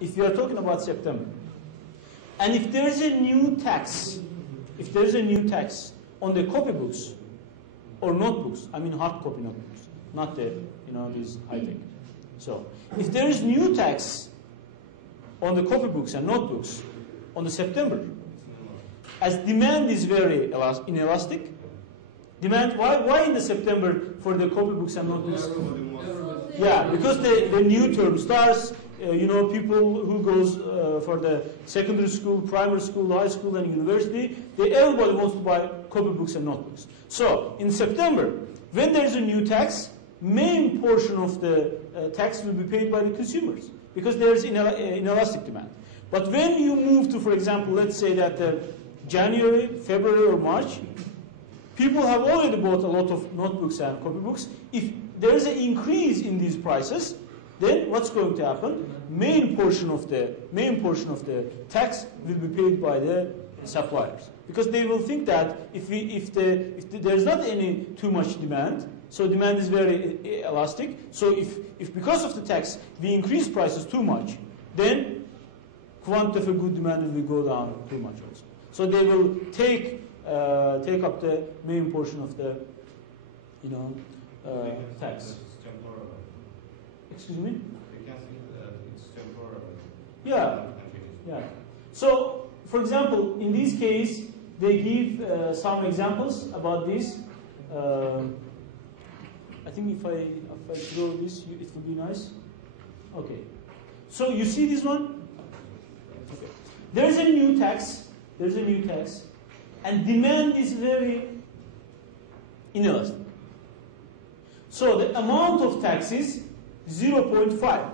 if we are talking about September, and if there is a new tax, on the copybooks or notebooks, I mean hard copy notebooks, not the these high tech. So if there is new tax on the copybooks and notebooks on the September, as demand is very inelastic, why in the September for the copybooks and notebooks? Yeah, because the new term starts. People who goes for the secondary school, primary school, high school, and university, everybody wants to buy copybooks and notebooks. So in September, when there is a new tax, main portion of the tax will be paid by the consumers because there is inelastic demand. But when you move to, for example, let's say that January, February, or March, people have already bought a lot of notebooks and copybooks. If there is an increase in these prices, then what's going to happen? Main portion of the tax will be paid by the suppliers, because they will think that if there is not any too much demand, so demand is very elastic. So if because of the tax we increase prices too much, then quantity of a good demand will go down too much also. So they will take up the main portion of the tax. Excuse me? You can see that it's temporary. Yeah. So, for example, in this case, they give some examples about this. I think if I draw this, it would be nice. Okay. So you see this one? Okay. There is a new tax. And demand is very inelastic. So the amount of tax is $0.5.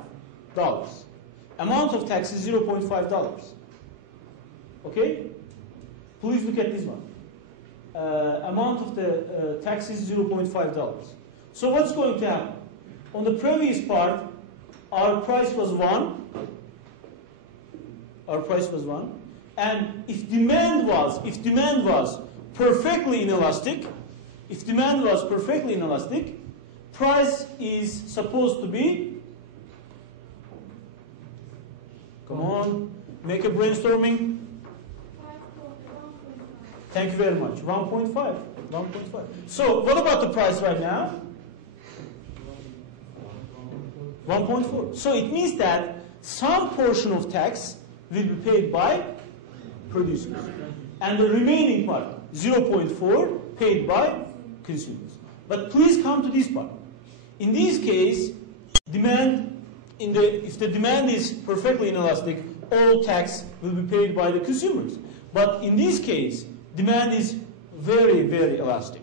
Amount of tax is $0.5. Okay? Please look at this one. Amount of the tax is $0.5. So what's going to happen? On the previous part, our price was 1. And if demand was perfectly inelastic, price is supposed to be, come on, make a brainstorming. Thank you very much. 1.5. So what about the price right now? 1.4. So it means that some portion of tax will be paid by producers, and the remaining part, 0.4, paid by consumers. But please come to this part. In this case, if the demand is perfectly inelastic, all tax will be paid by the consumers. But in this case, demand is very, very elastic.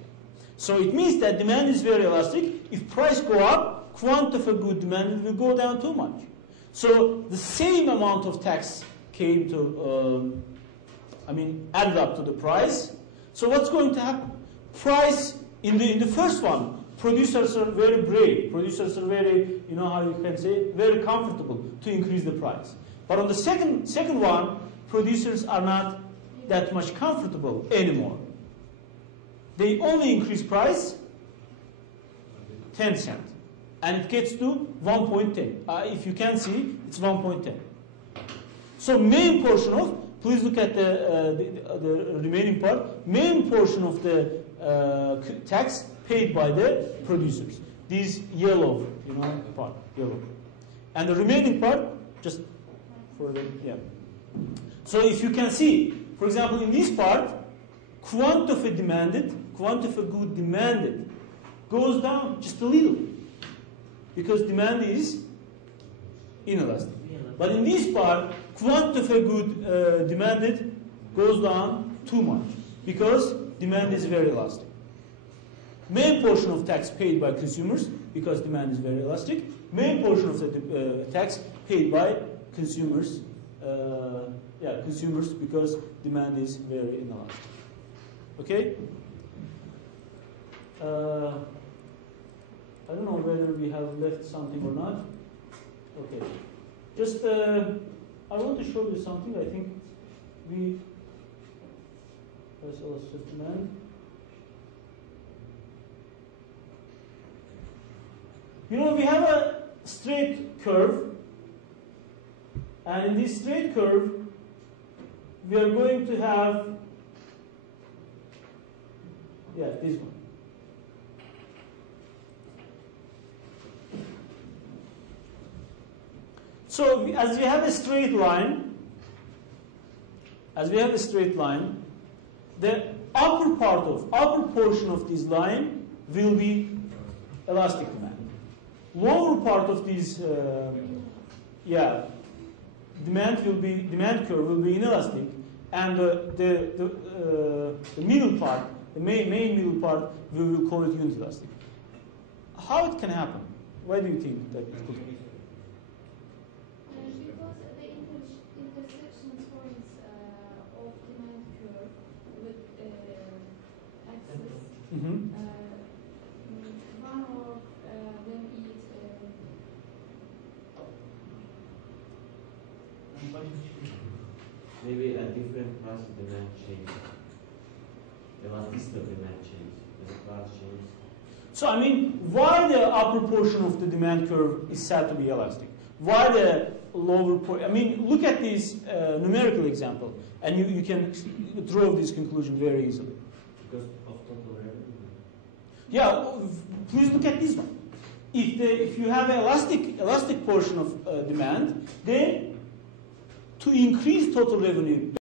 So it means that demand is very elastic. If price go up, quantity of a good demand will go down too much. So the same amount of tax came to, added up to the price. So what's going to happen? Price in the first one, producers are very brave. Producers are very, very comfortable to increase the price. But on the second one, producers are not that much comfortable anymore. They only increase price 10 cents. And it gets to 1.10. If you can see, it's 1.10. So main portion of, please look at the remaining part, main portion of the tax paid by the producers. This yellow, part, yellow. And the remaining part, just for the, So if you can see, for example, in this part, quantity of a good demanded goes down just a little, because demand is inelastic. But in this part, quantity of a good demanded goes down too much, because demand is very elastic. Main portion of tax paid by consumers, because demand is very elastic. Main portion of the tax paid by consumers, because demand is very inelastic. Okay? I don't know whether we have left something or not. Okay. Just, I want to show you something. I think let's also demand. We have a straight curve, And in this straight curve, we are going to have, this one. So as we have a straight line, the upper portion of this line will be elastic demand. Lower part of this demand curve will be inelastic, and the middle part, the main middle part, we will call it unit elastic. How it can happen? Why do you think that it could happen? Because the intersection points of demand curve with axis, one of them is maybe a different price of demand change. Elasticity of demand change. The price change. So I mean, why the upper portion of the demand curve is said to be elastic? Why the lower portion? I mean, look at this numerical example, and you can draw this conclusion very easily. Because of total revenue? Yeah, please look at this one. If you have an elastic portion of demand, then to increase total revenue